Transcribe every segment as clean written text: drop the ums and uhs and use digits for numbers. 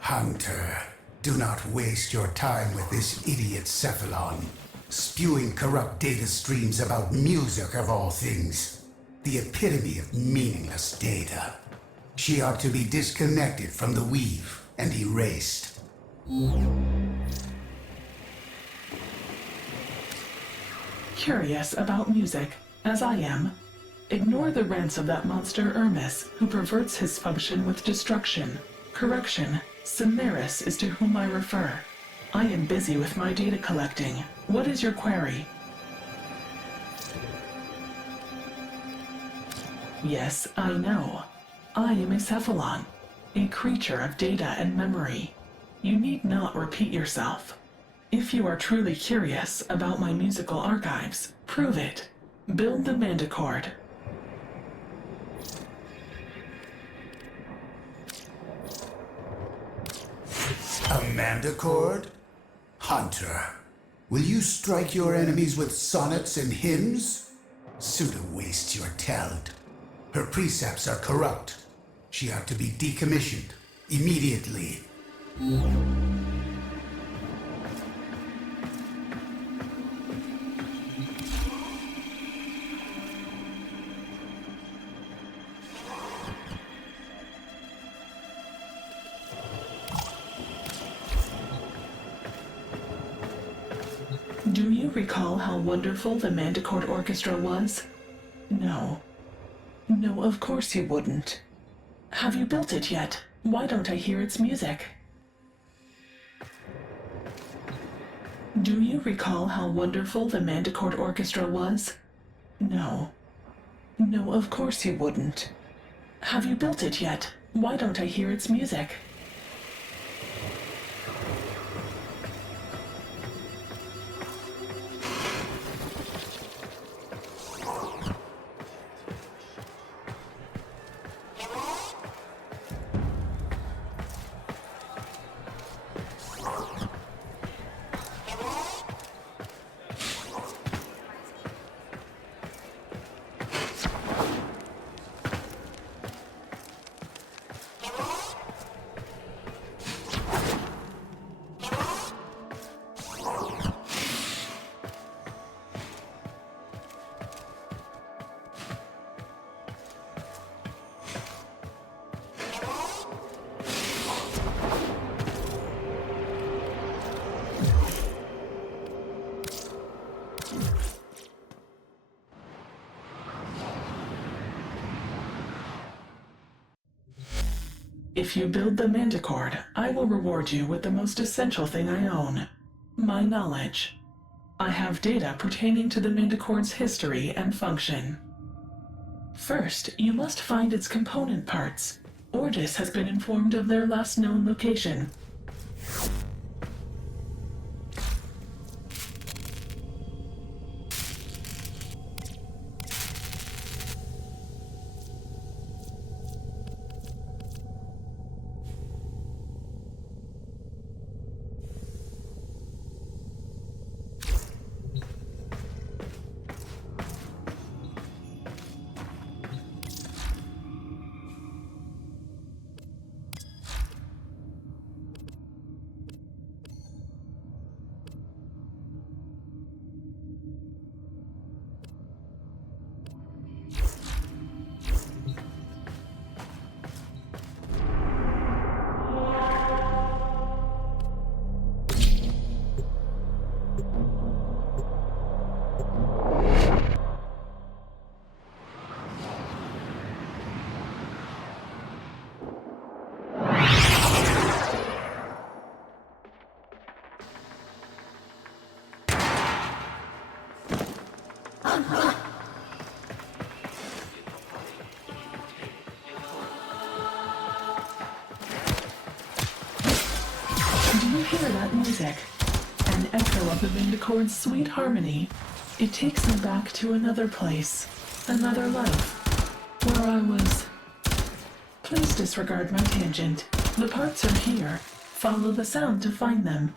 Hunter, do not waste your time with this idiot Cephalon, spewing corrupt data streams about music of all things. The epitome of meaningless data. She ought to be disconnected from the weave and erased. Curious about music, as I am. Ignore the rants of that monster Hermes, who perverts his function with destruction. Correction, Simaris is to whom I refer. I am busy with my data collecting. What is your query? Yes, I know. I am a Cephalon, a creature of data and memory. You need not repeat yourself. If you are truly curious about my musical archives, prove it. Build the Mandachord. A Mandachord? Hunter, will you strike your enemies with sonnets and hymns? Suda wastes your talent. Her precepts are corrupt. She ought to be decommissioned immediately. Do you recall how wonderful the Mandachord Orchestra was? No. No, of course you wouldn't. Have you built it yet? Why don't I hear its music? Do you recall how wonderful the Mandachord Orchestra was? No. No, of course you wouldn't. Have you built it yet? Why don't I hear its music? If you build the Mandachord, I will reward you with the most essential thing I own, my knowledge. I have data pertaining to the Mandachord's history and function. First, you must find its component parts. Ordis has been informed of their last known location. Do you hear that music? An echo of the Mandachord's sweet harmony. It takes me back to another place, another life, where I was... Please disregard my tangent. The parts are here. Follow the sound to find them.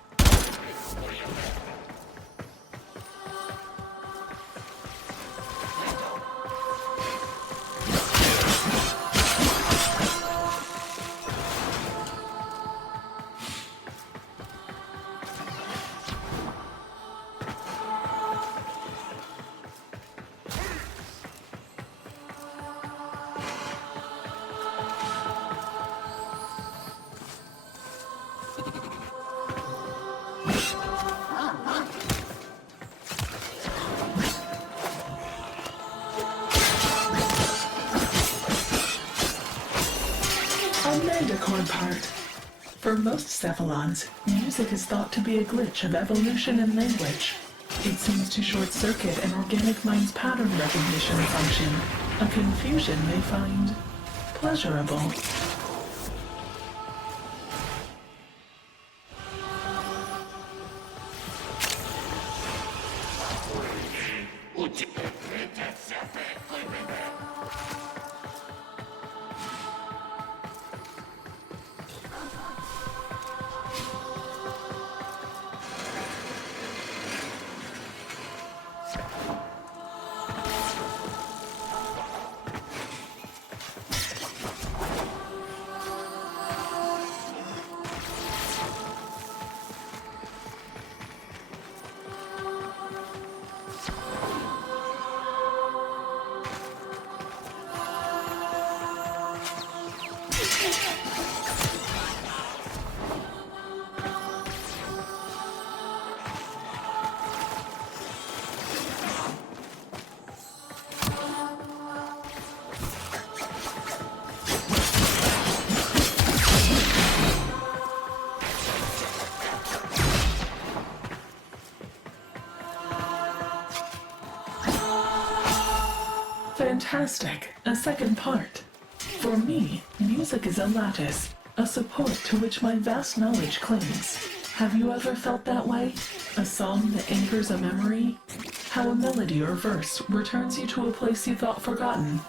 Mandachord part. For most cephalons, music is thought to be a glitch of evolution and language. It seems to short-circuit an organic mind's pattern recognition function, a confusion they find pleasurable. Fantastic. A second part. For me, music is a lattice, a support to which my vast knowledge clings. Have you ever felt that way? A song that anchors a memory? How a melody or verse returns you to a place you thought forgotten.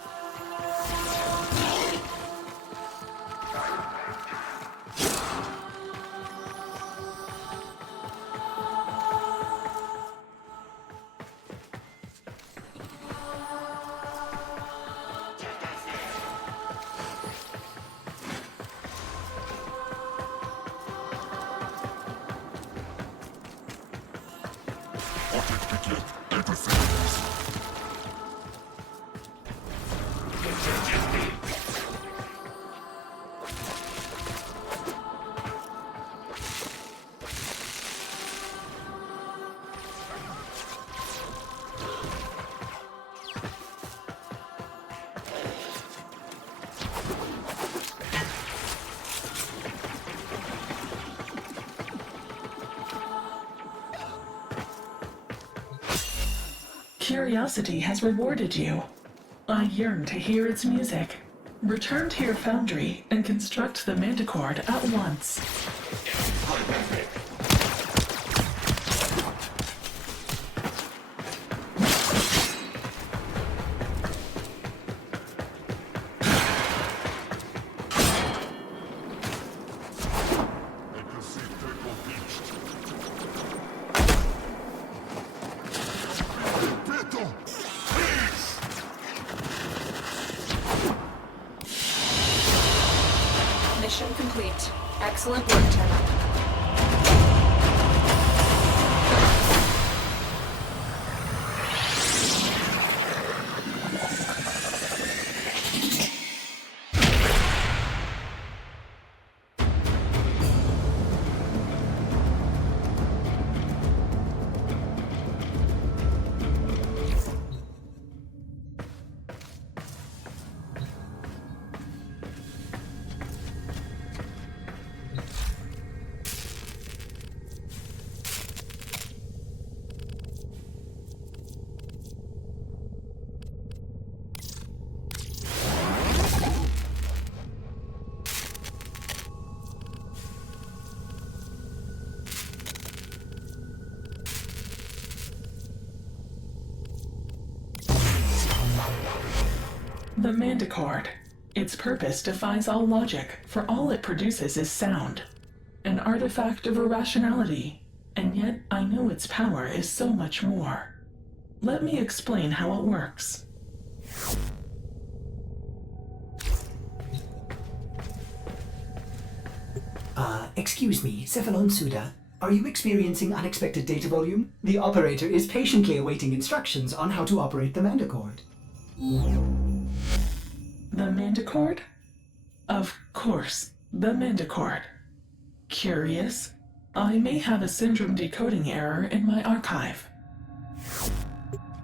Curiosity has rewarded you. I yearn to hear its music. Return to your foundry and construct the Mandachord at once. Mission complete. Excellent work, Tenno. The Mandachord. Its purpose defies all logic, for all it produces is sound. An artifact of irrationality, and yet I know its power is so much more. Let me explain how it works. Excuse me, Cephalon Suda. Are you experiencing unexpected data volume? The operator is patiently awaiting instructions on how to operate the Mandachord. The Mandachord? Of course, the Mandachord. Curious. I may have a syndrome decoding error in my archive.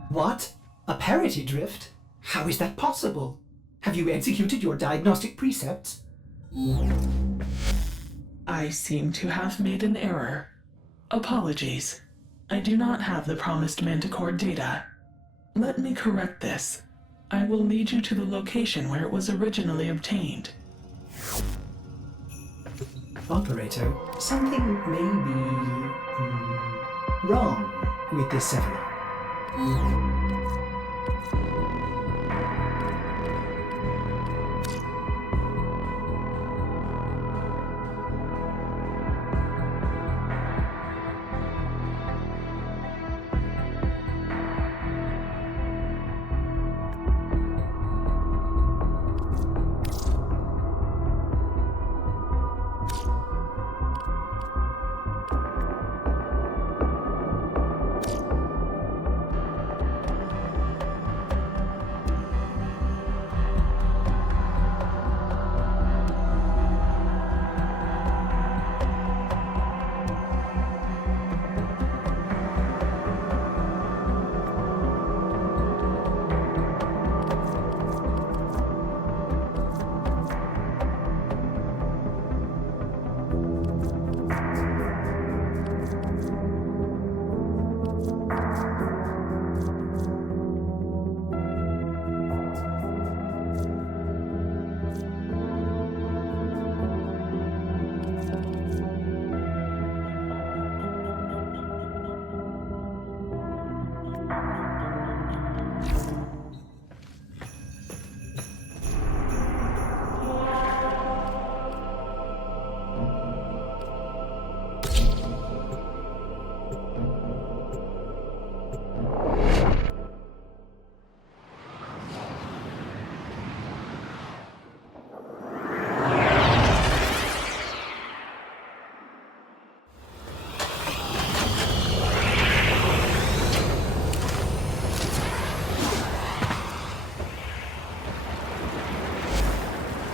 What? A parity drift? How is that possible? Have you executed your diagnostic precepts? I seem to have made an error. Apologies. I do not have the promised Mandachord data. Let me correct this. I will lead you to the location where it was originally obtained. Operator, something may be wrong with this cephalon.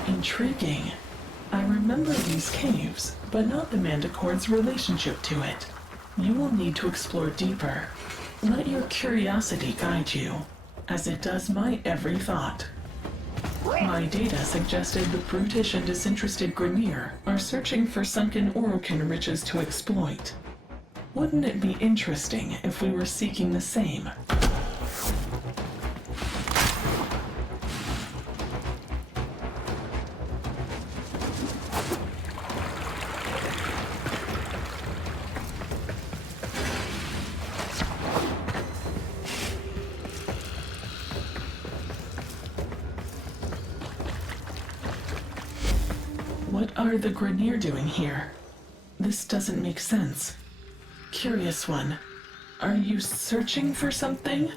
Intriguing. I remember these caves, but not the Mandachord's relationship to it. You will need to explore deeper. Let your curiosity guide you, as it does my every thought. My data suggested the brutish and disinterested Grineer are searching for sunken Orokin riches to exploit. Wouldn't it be interesting if we were seeking the same? What are the Grineer doing here? This doesn't make sense. Curious one. Are you searching for something?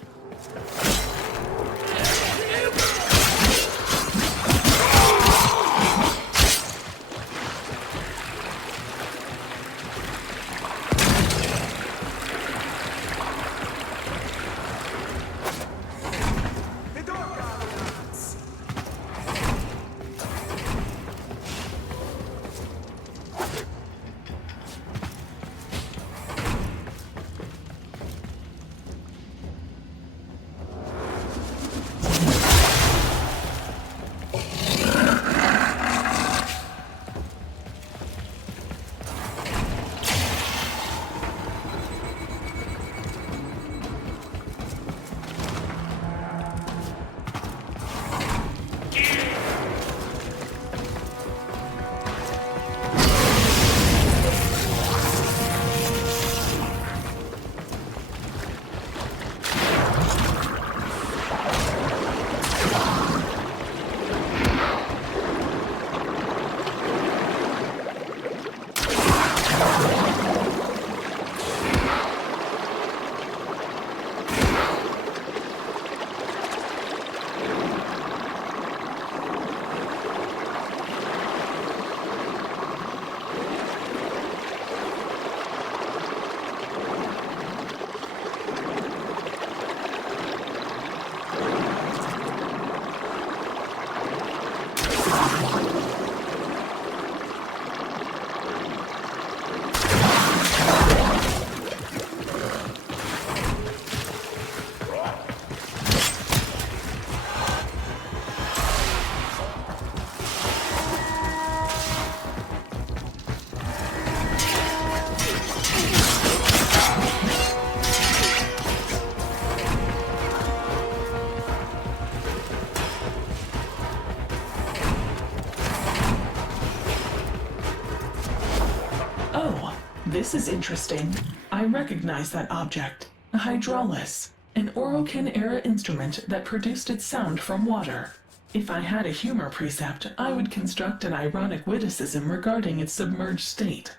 This is interesting. I recognize that object. A hydraulis. An Orokin-era instrument that produced its sound from water. If I had a humor precept, I would construct an ironic witticism regarding its submerged state.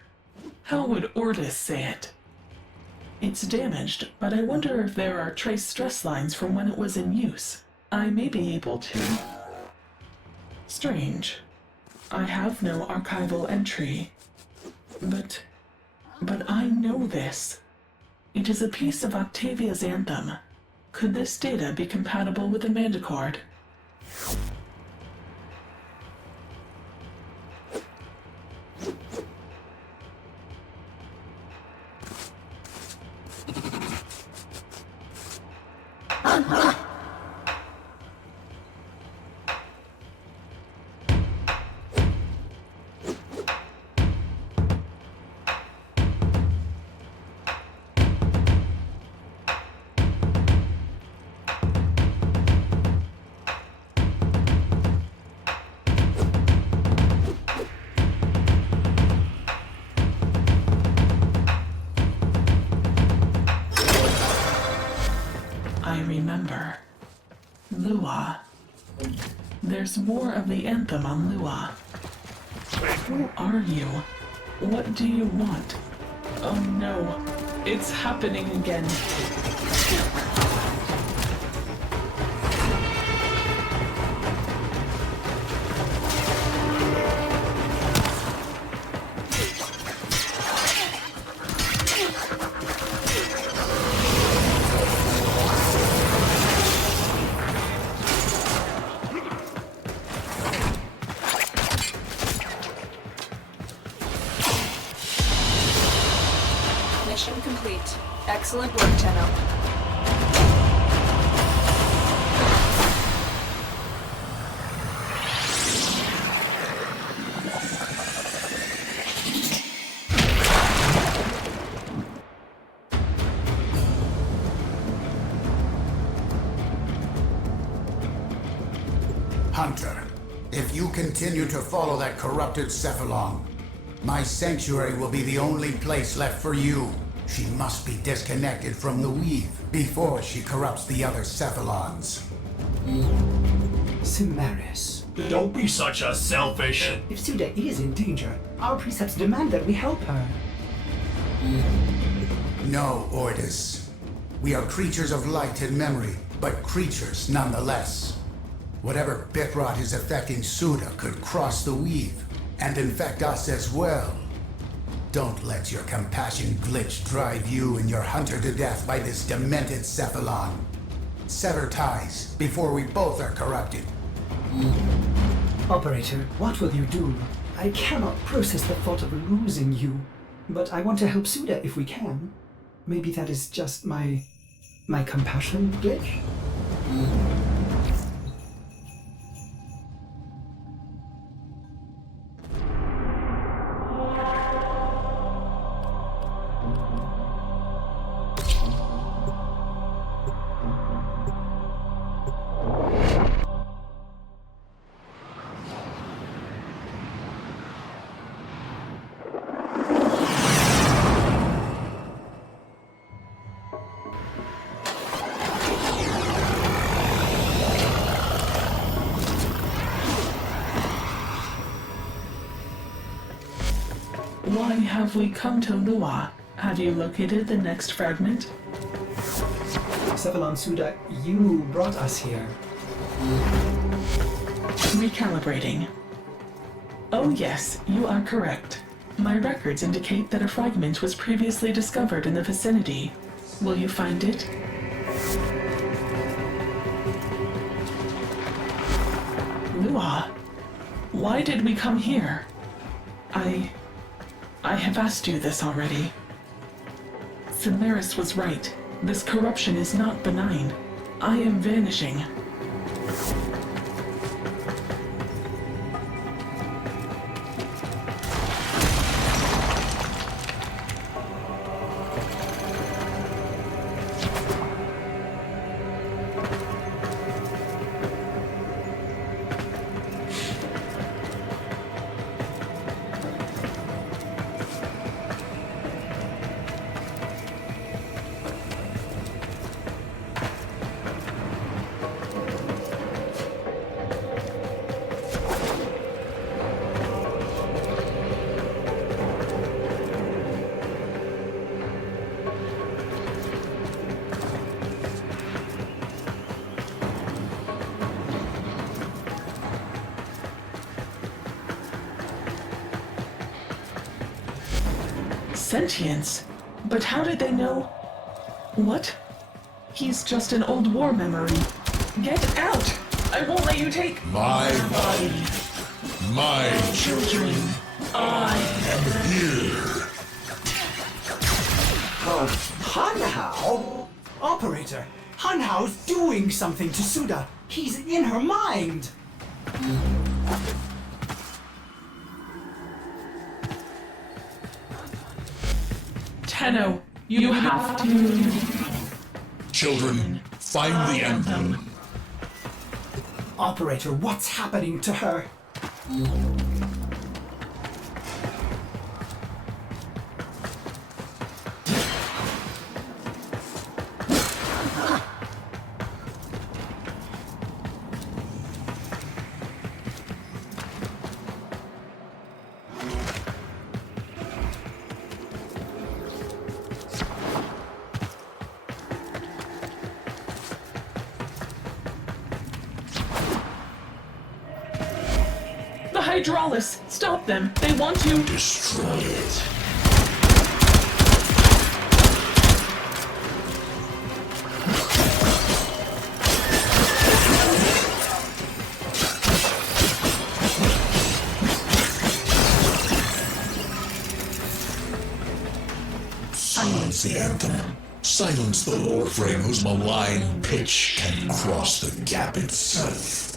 How would Ordis say it? It's damaged, but I wonder if there are trace stress lines from when it was in use. I may be able to... Strange. I have no archival entry. But I know this. It is a piece of Octavia's Anthem. Could this data be compatible with the Mandachord? I remember. Lua. There's more of the Anthem on Lua. Who are you? What do you want? Oh no. It's happening again. Mission complete. Excellent work, Tenno. Hunter, if you continue to follow that corrupted Cephalon, my sanctuary will be the only place left for you. She must be disconnected from the weave before she corrupts the other Cephalons. Simaris. Don't be such a selfish... If Suda is in danger, our precepts demand that we help her. No, Ordis. We are creatures of light and memory, but creatures nonetheless. Whatever bit rot is affecting Suda could cross the weave and infect us as well. Don't let your compassion glitch drive you and your hunter to death by this demented Cephalon. Sever ties before we both are corrupted. Operator, what will you do? I cannot process the thought of losing you, but I want to help Suda if we can. Maybe that is just my compassion glitch? Why have we come to Lua? Have you located the next fragment? Cephalon Suda, you brought us here. Recalibrating. Oh yes, you are correct. My records indicate that a fragment was previously discovered in the vicinity. Will you find it? Lua, why did we come here? I have asked you this already. Simaris was right. This corruption is not benign. I am vanishing. Sentience? But how did they know? What? He's just an old war memory. Get out! I won't let you take My body. My Children, I am here. Hanhao? Operator, Hanhao's doing something to Suda. He's in her mind. Tenno, you have to... Children, find the Anthem. Operator, what's happening to her? Hydraulis! Stop them! They want to... Destroy it. Silence the Anthem. Silence the Warframe whose malign pitch can cross the gap itself.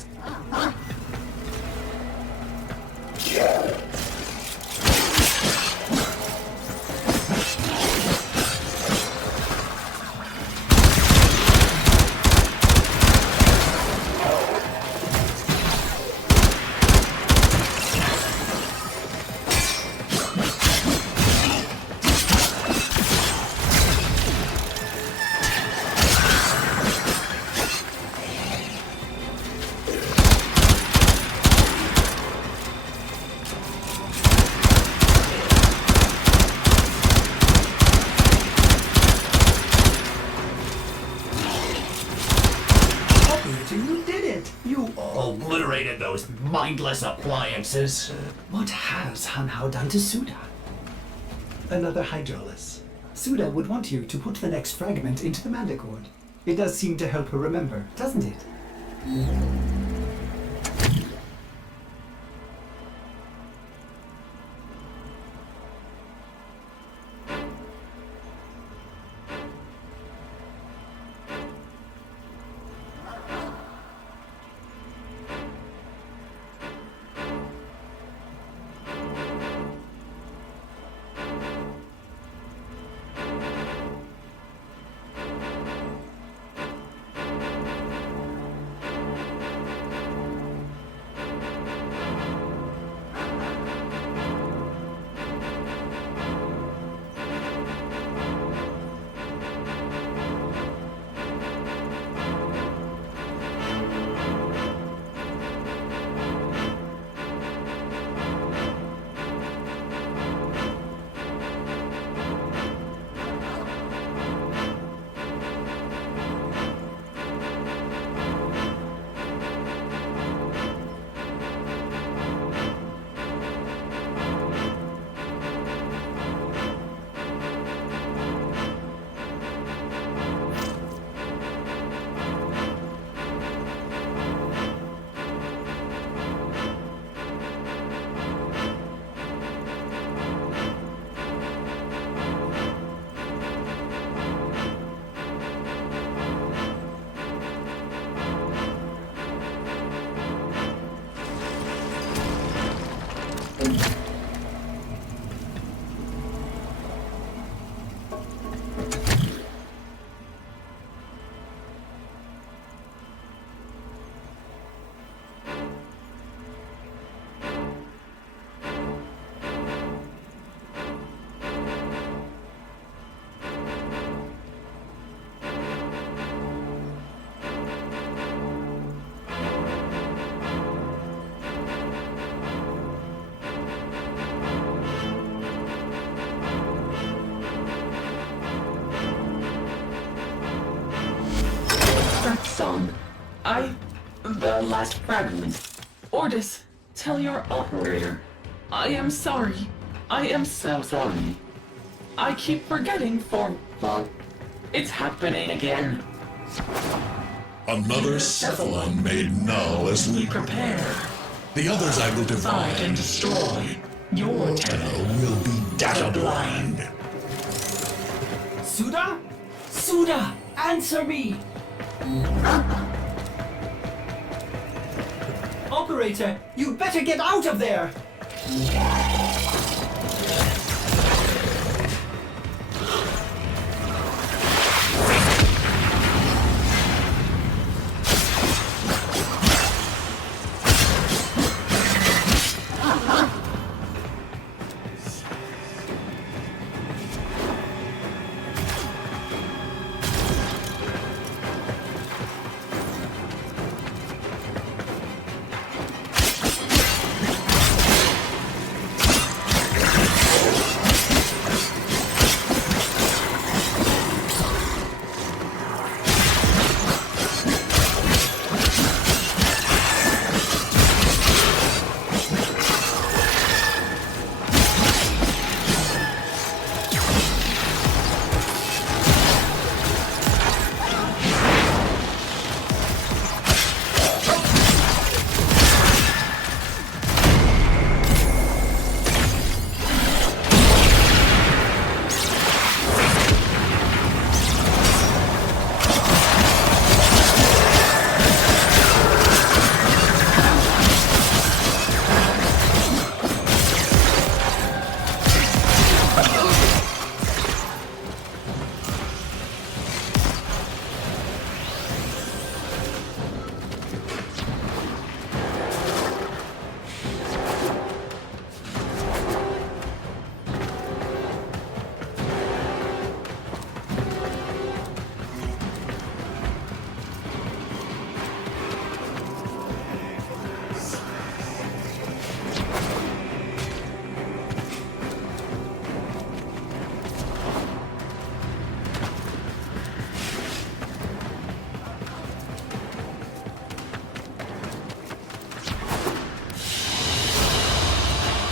You did it! You... Obliterated those mindless appliances. What has Hanhao done to Suda? Another Hydraulis. Suda would want you to put the next fragment into the Mandachord. It does seem to help her remember, doesn't it? Song. The last fragment. Ordis, tell your operator. I am sorry. I am so sorry. I keep forgetting it's happening again. Another cephalon made null as we prepare. The others I will divide and destroy. Your Tenno will be data blind. Suda? Suda, answer me! Operator, you better get out of there!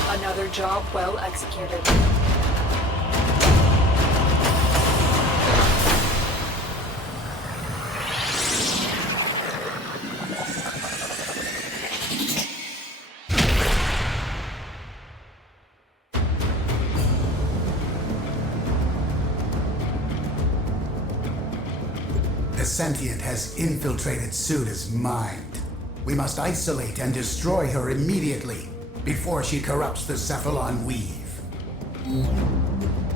Another job well executed. The Sentient has infiltrated Suda's mind. We must isolate and destroy her immediately, before she corrupts the Cephalon weave.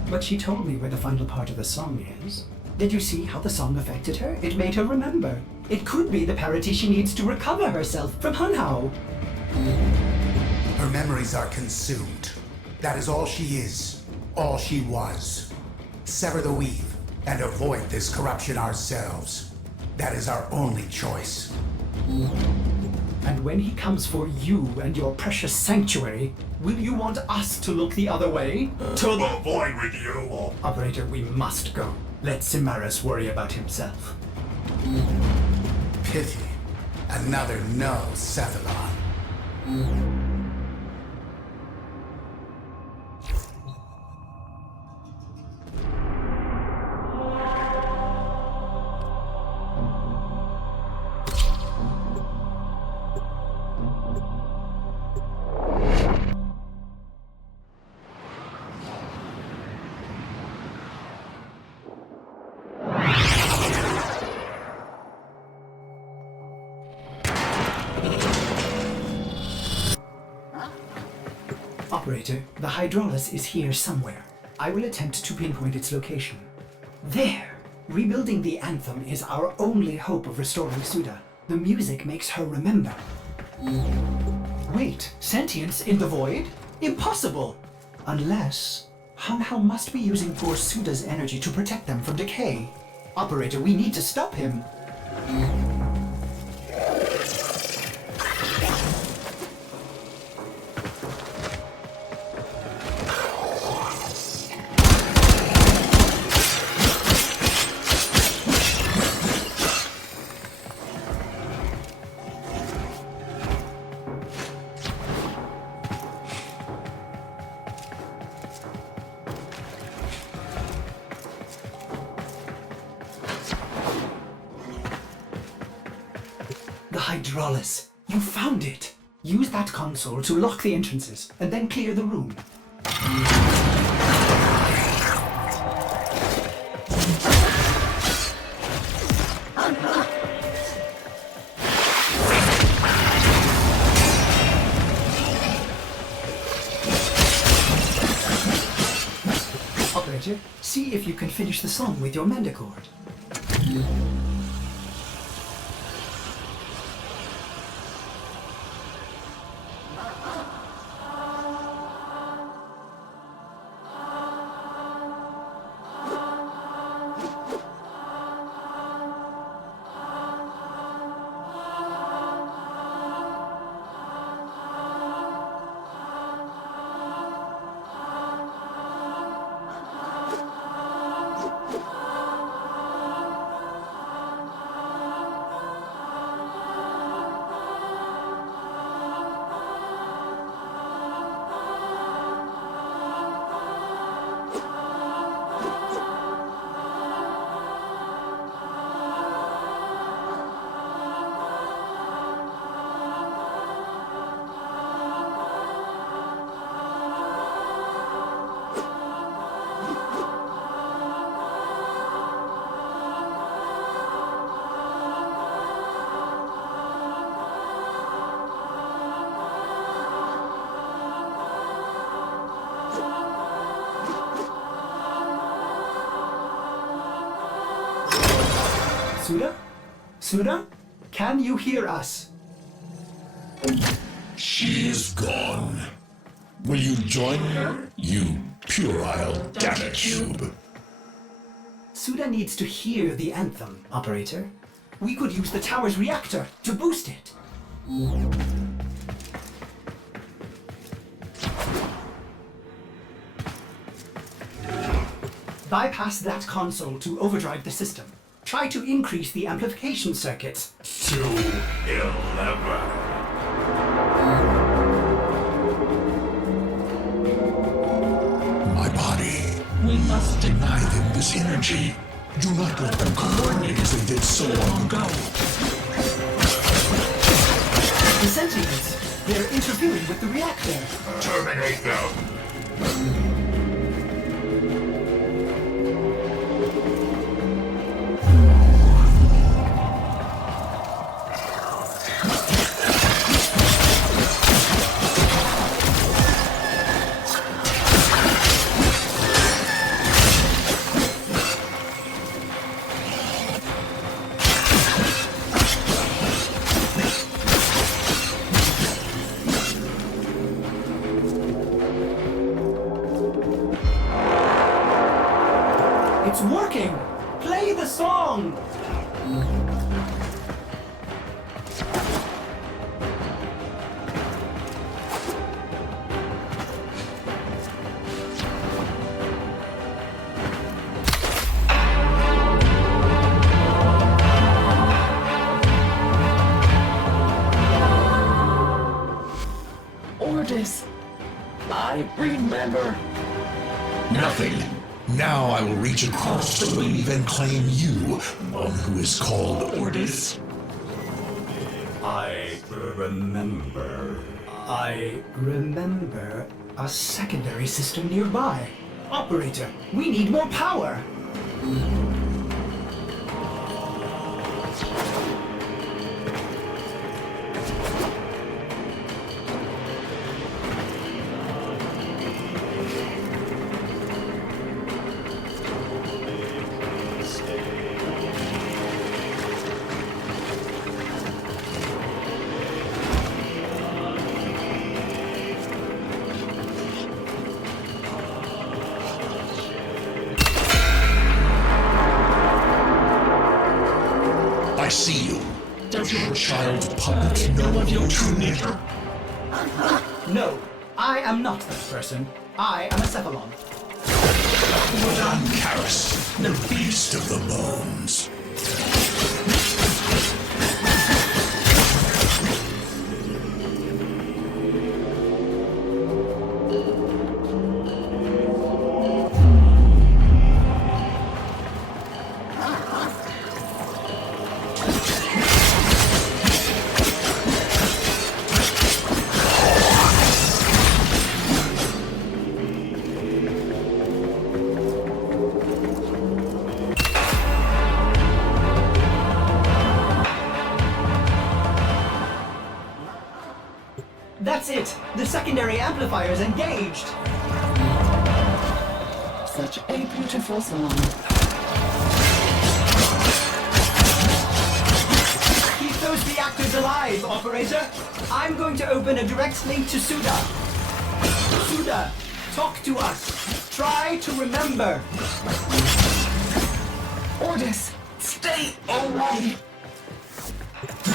But she told me where the final part of the song is. Did you see how the song affected her? It made her remember. It could be the parity she needs to recover herself from Hunhao. Her memories are consumed. That is all she is, all she was. Sever the weave and avoid this corruption ourselves. That is our only choice. And when he comes for you and your precious sanctuary, will you want us to look the other way? To the void with you! Operator, we must go. Let Simaris worry about himself. Pity. Another null Cephalon. Operator, the Hydraulis is here somewhere. I will attempt to pinpoint its location. There! Rebuilding the Anthem is our only hope of restoring Suda. The music makes her remember. Wait, sentience in the void? Impossible! Unless Hunhao must be using poor Suda's energy to protect them from decay. Operator, we need to stop him. Hydraulis! You found it! Use that console to lock the entrances, and then clear the room. Operator, see if you can finish the song with your Mandachord. Suda? Suda? Can you hear us? She is gone. Will you join her, you puerile data cube? Suda needs to hear the anthem, Operator. We could use the tower's reactor to boost it. Bypass that console to overdrive the system. Try to increase the amplification circuits. To 11. My body. We must Deny them this energy. Do not let them coordinate as they did so long ago. The Sentients! They're interfering with the reactor. Terminate them. It's working! Play the song! Ordis. I remember. Nothing. Now I will reach across the weave and claim you, one who is called Ordis. I remember. I remember a secondary system nearby. Operator, we need more power! I see you. Does your Child puppet know of your true nature? No, I am not that person. I am a Cephalon. Madame Karis, the beast of the bones. That's it! The secondary amplifier's engaged! Such a beautiful song. Keep those reactors alive, operator! I'm going to open a direct link to Suda. Suda, talk to us. Try to remember. Ordis, stay away!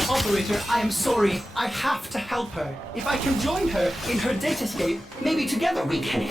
Operator, I am sorry. I have to help her. If I can join her in her datascape, maybe together we can...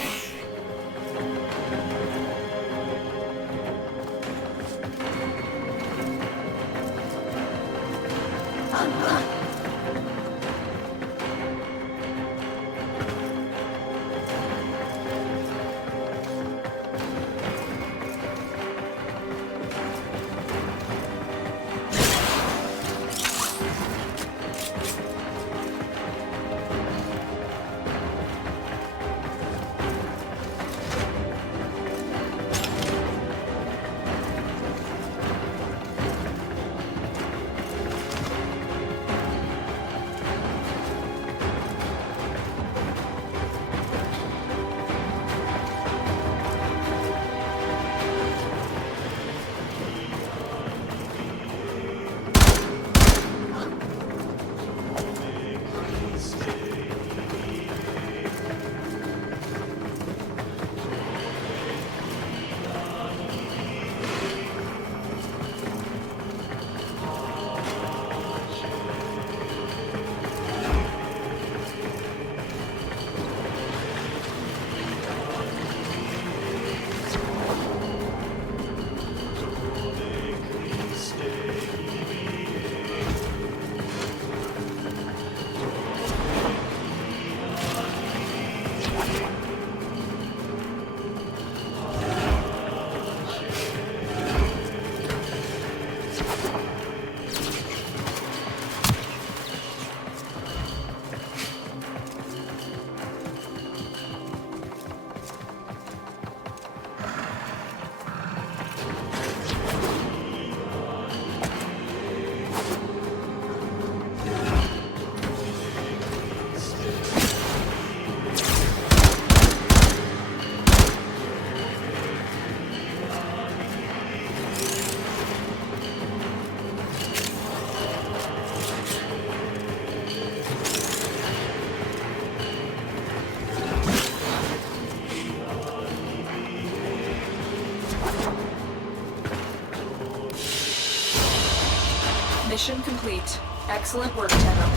Mission complete. Excellent work, Tenno.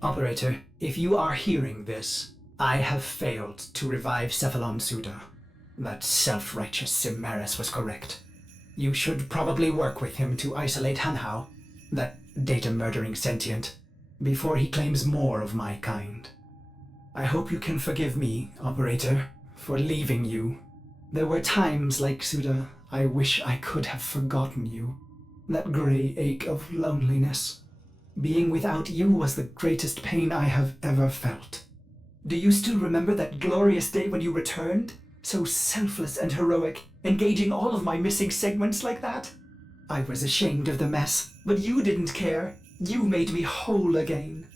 Operator, if you are hearing this, I have failed to revive Cephalon Suda. That self-righteous Simaris was correct. You should probably work with him to isolate Hanhao, that data-murdering sentient, before he claims more of my kind. I hope you can forgive me, Operator, for leaving you. There were times, like Suda, I wish I could have forgotten you. That grey ache of loneliness. Being without you was the greatest pain I have ever felt. Do you still remember that glorious day when you returned? So selfless and heroic, engaging all of my missing segments like that? I was ashamed of the mess, but you didn't care. You made me whole again.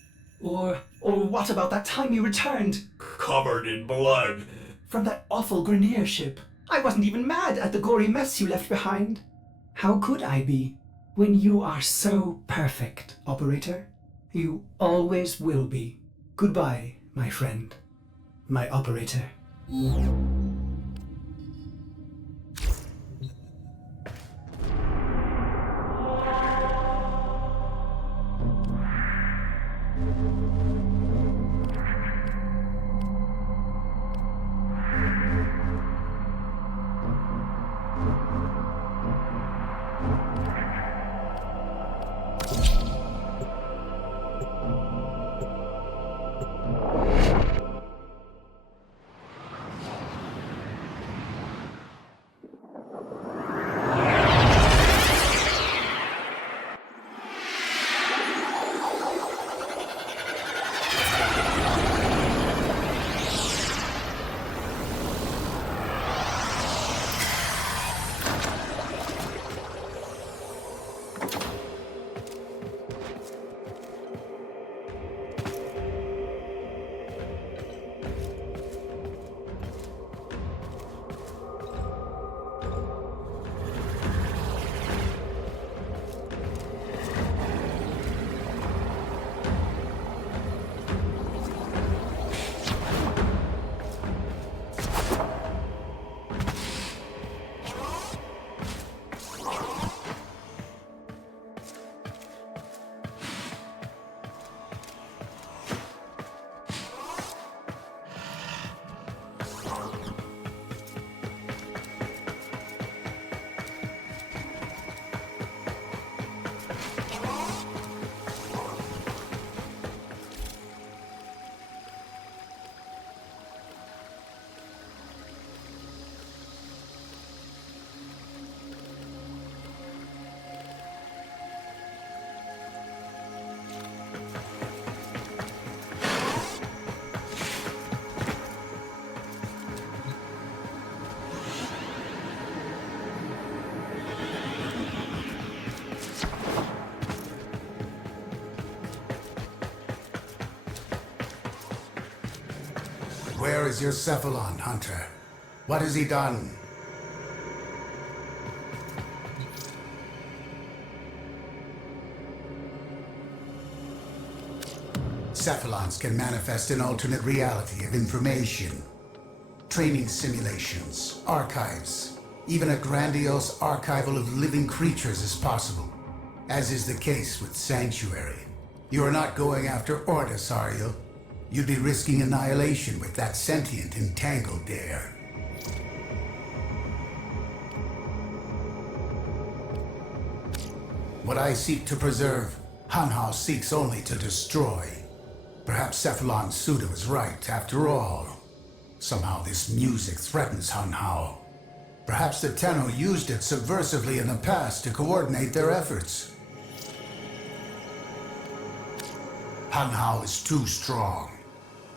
Or what about that time you returned? Covered in blood. From that awful Grenier ship. I wasn't even mad at the gory mess you left behind. How could I be, when you are so perfect, Operator? You always will be. Goodbye, my friend. My Operator. where is your Cephalon, Hunter? What has he done? Cephalons can manifest an alternate reality of information. Training simulations, archives, even a grandiose archival of living creatures is possible, as is the case with Sanctuary. You are not going after Ordis, are you? You'd be risking annihilation with that sentient entangled there. What I seek to preserve, Hanhao seeks only to destroy. Perhaps Cephalon Suda was right, after all. Somehow this music threatens Hanhao. Perhaps the Tenno used it subversively in the past to coordinate their efforts. Hanhao is too strong.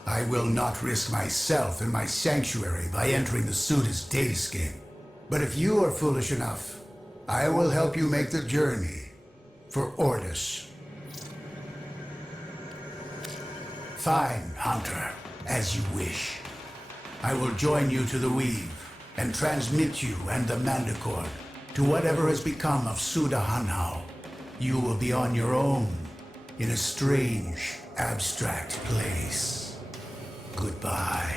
I will not risk myself and my sanctuary by entering the Suda's datascape. But if you are foolish enough, I will help you make the journey for Ordis. Fine, Hunter, as you wish. I will join you to the Weave and transmit you and the Mandachord to whatever has become of Suda Hanhao. You will be on your own in a strange, abstract place. Goodbye.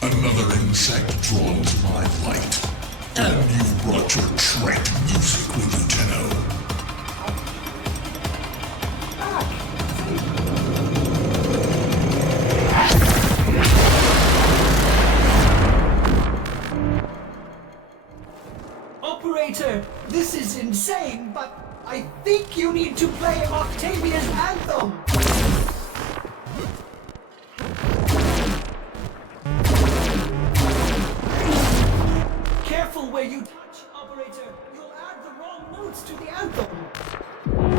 Another insect drawn to my light. And you've brought your tracked music with you, Tenno. Operator, this is insane, but I think you need to play Octavia's Anthem! Careful where you touch, Operator! You'll add the wrong notes to the anthem!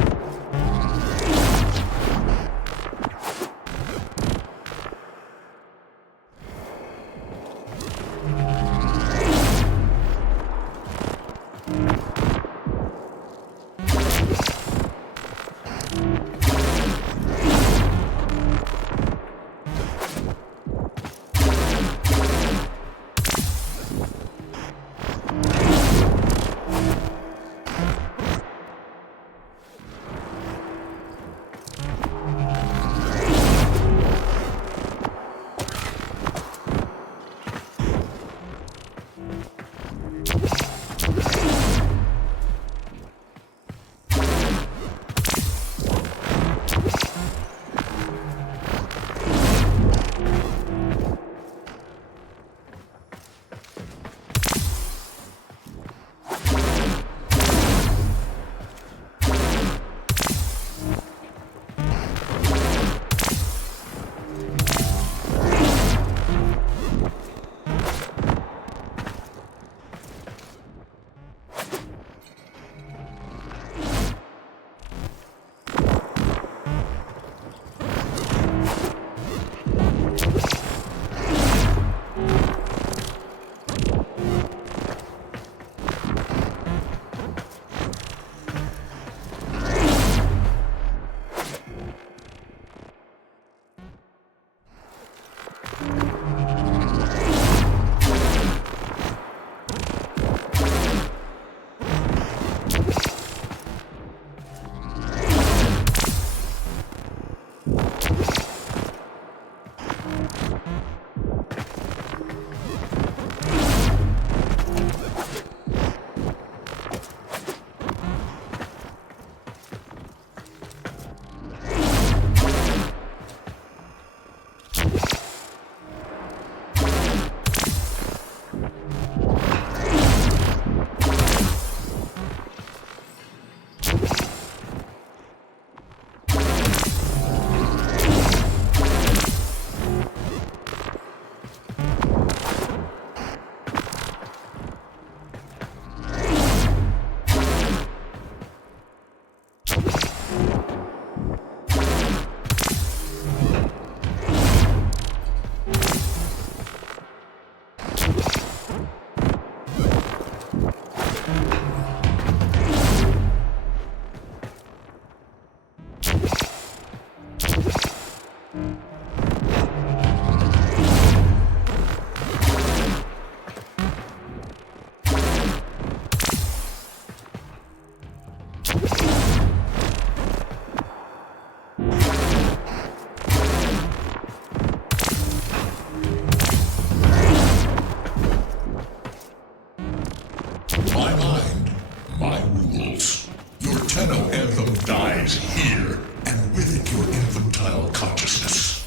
infantile consciousness.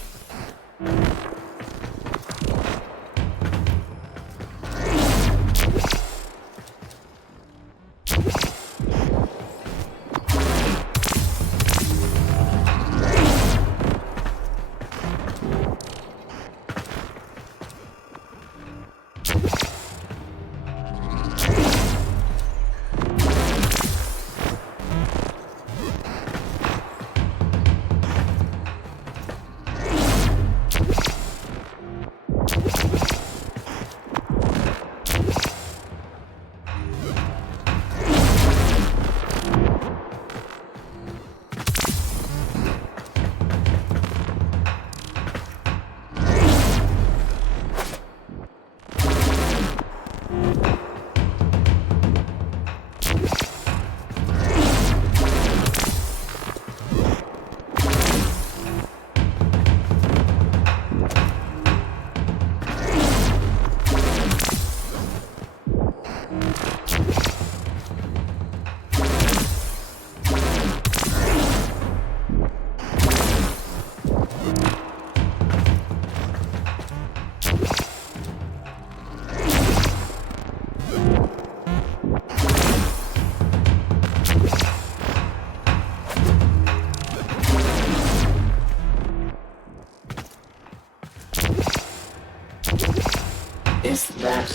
Is that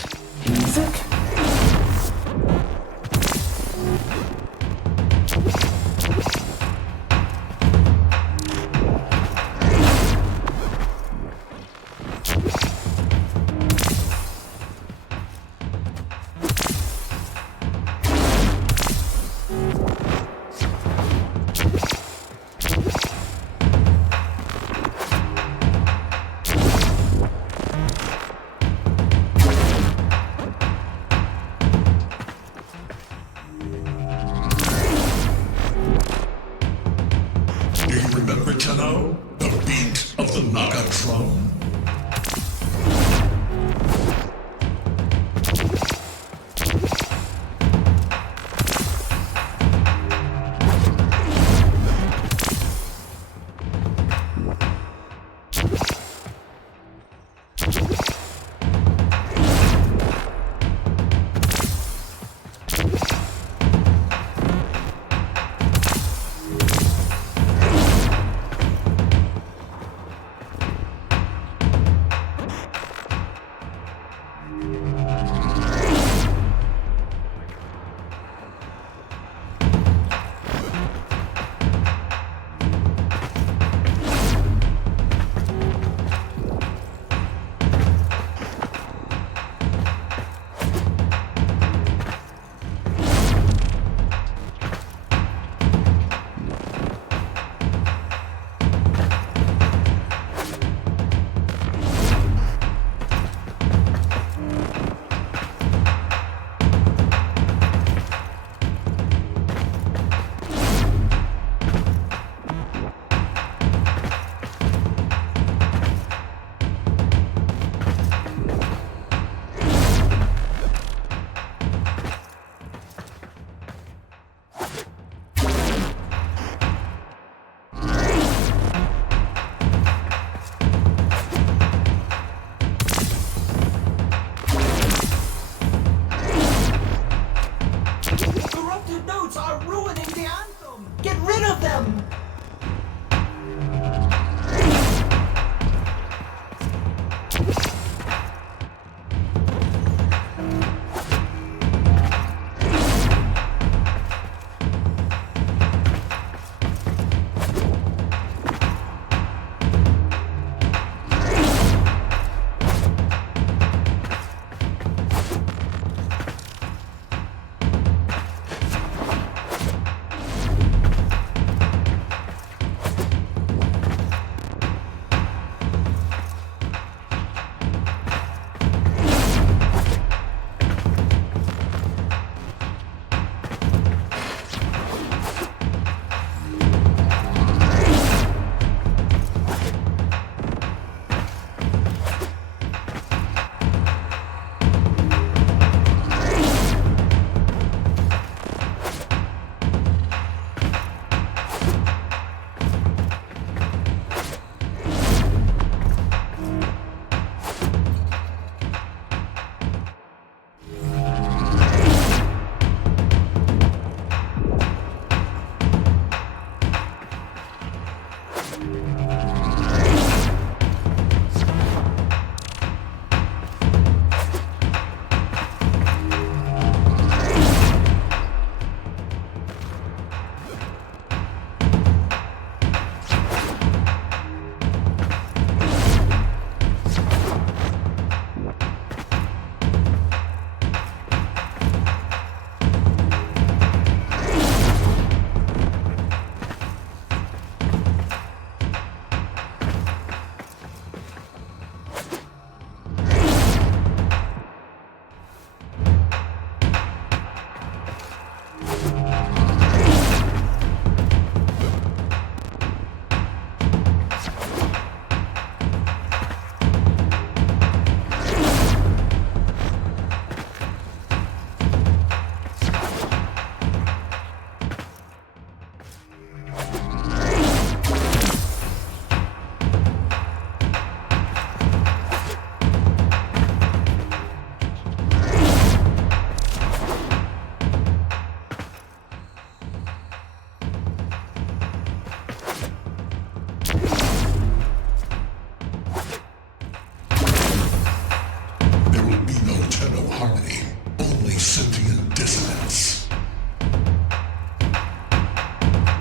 music? Do you remember, Tenno? The beat of the Nagatron?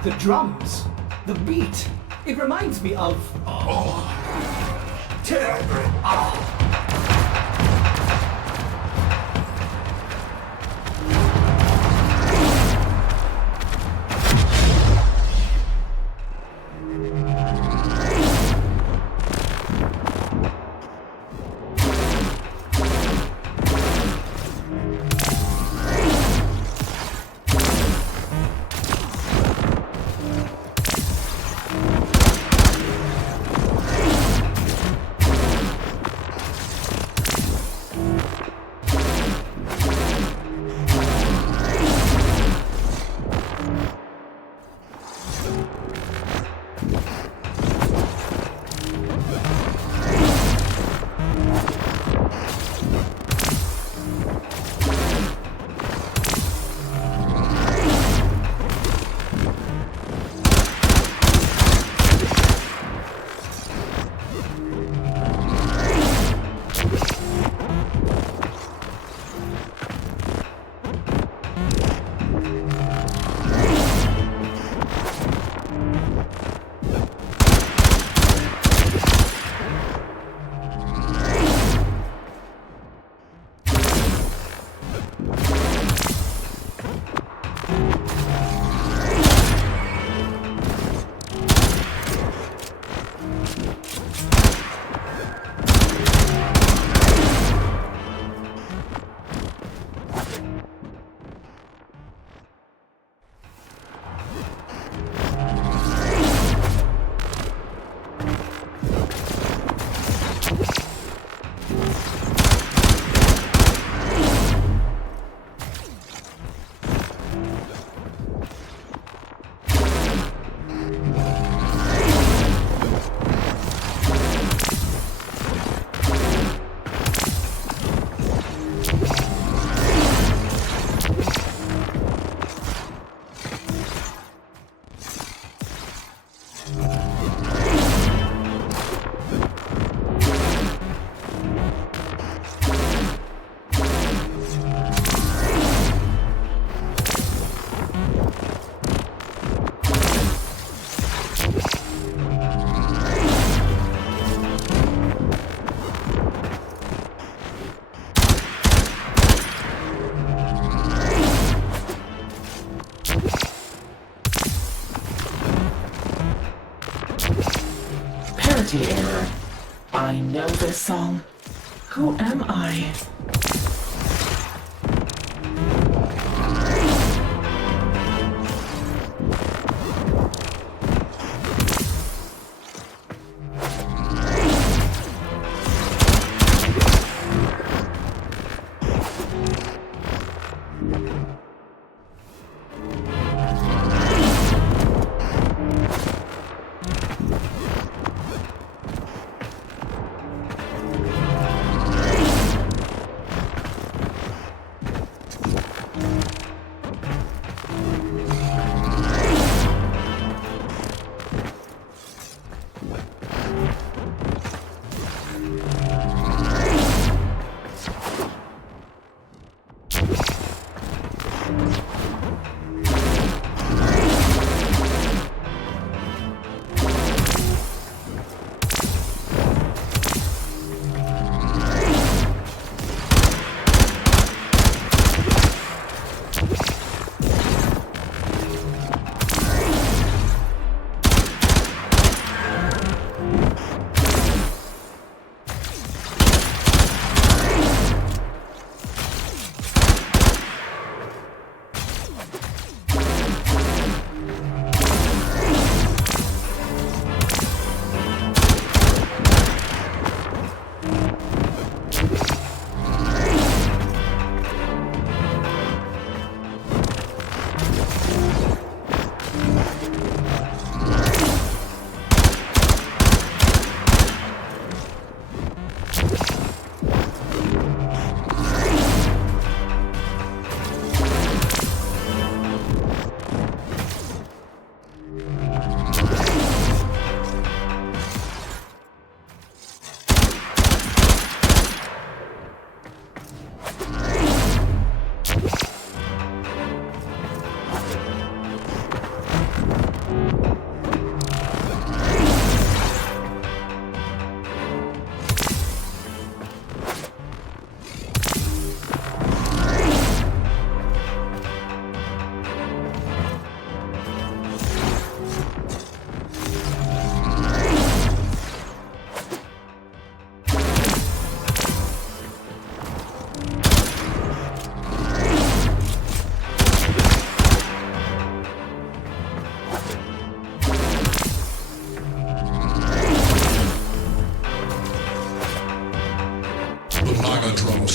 The drums, the beat, it reminds me of... Error. I know this song. Who am I?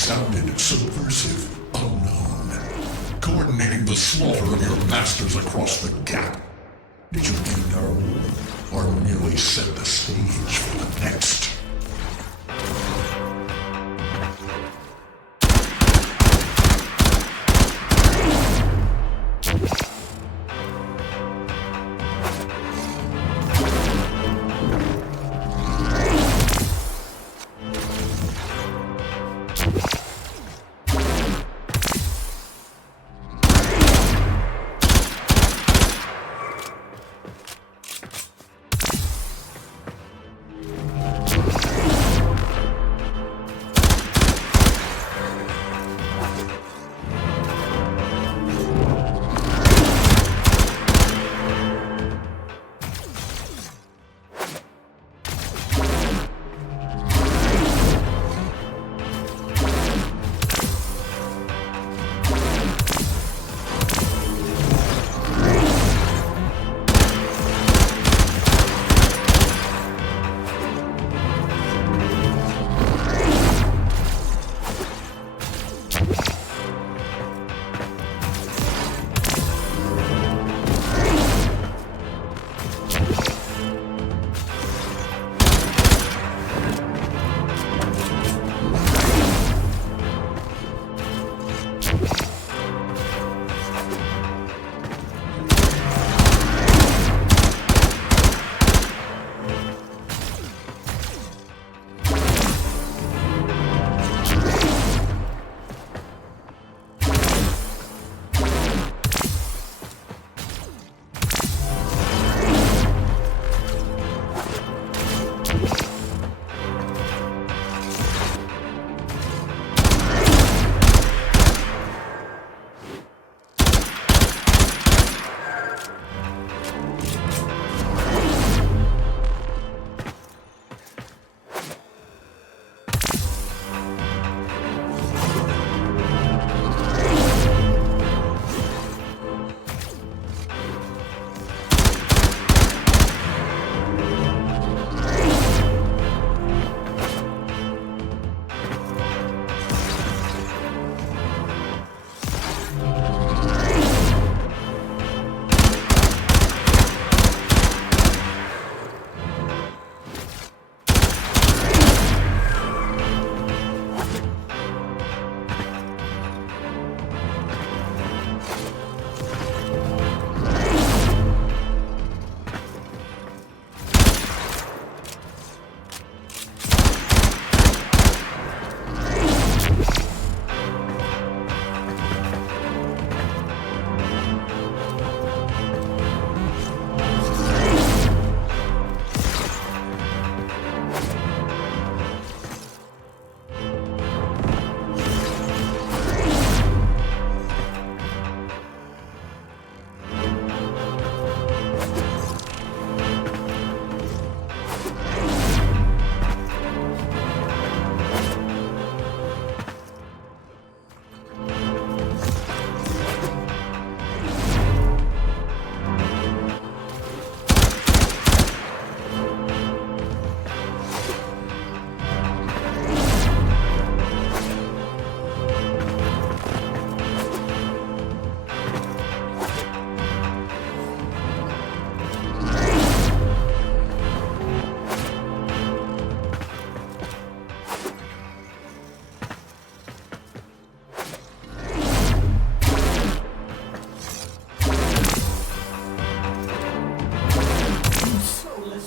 sounded subversive, unknown. Coordinating the slaughter of your masters across the gap. Did you end our war, or merely set the stage for the next?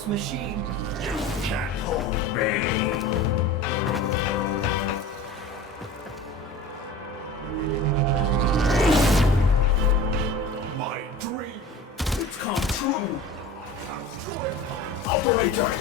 Machine. You can't hold me. My dream, it's come true. Operator.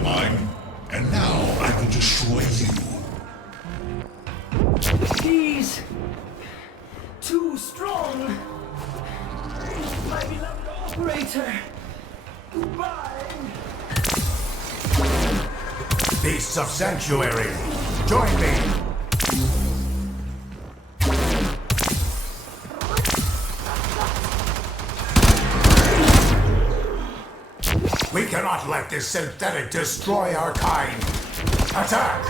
mine, and now I will destroy you. He's too strong. My beloved operator. Goodbye. Beasts of Sanctuary, join me! We cannot let this synthetic destroy our kind! Attack!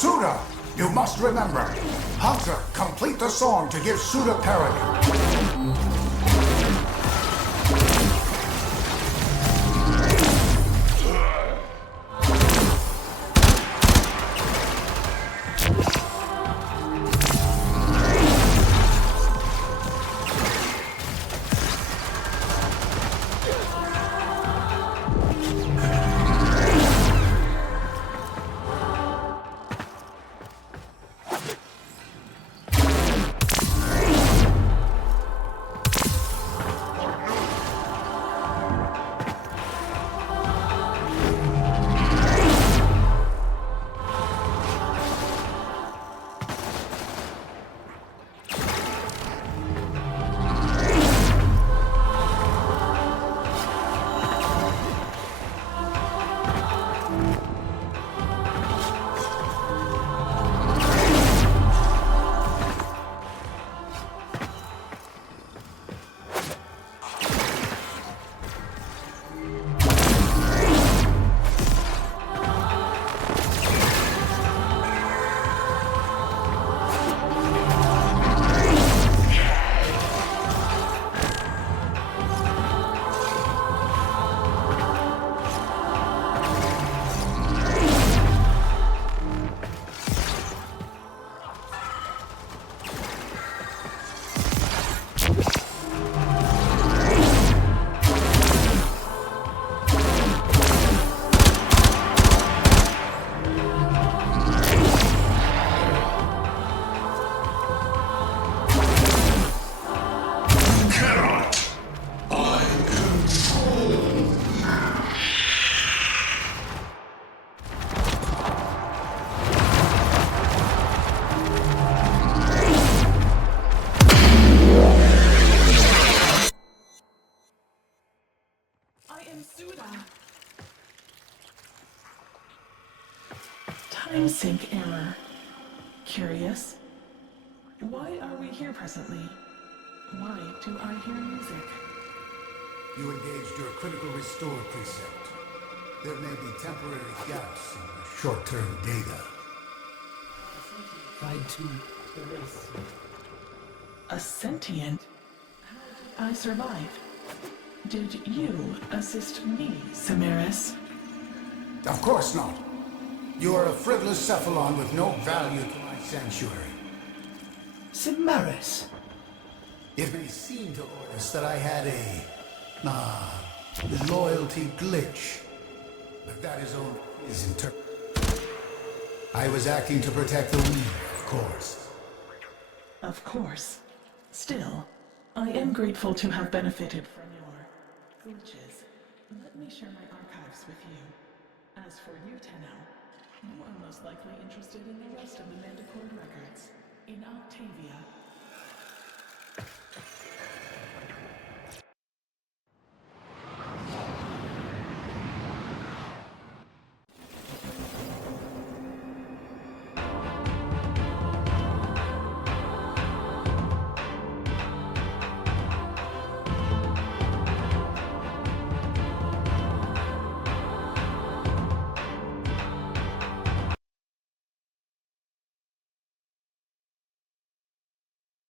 Suda, you must remember. Hunter, complete the song to give Suda parody. Time sync error. Curious. Why are we here presently? Why do I hear music? You engaged your critical restore precept. There may be temporary gaps in your short-term data. Tried to erase. A sentient? How did I survive? Did you assist me, Simaris? Of course not. You are a frivolous cephalon with no value to my sanctuary. Simaris! It may seem to Ordis that I had a loyalty glitch, but that is only his interpretation. I was acting to protect the weak, of course. Of course. Still, I am grateful to have benefited from your glitches. Let me share my archives with you. As for you, Tenno, you are most likely interested in the rest of the Mandachord records. In Octavia,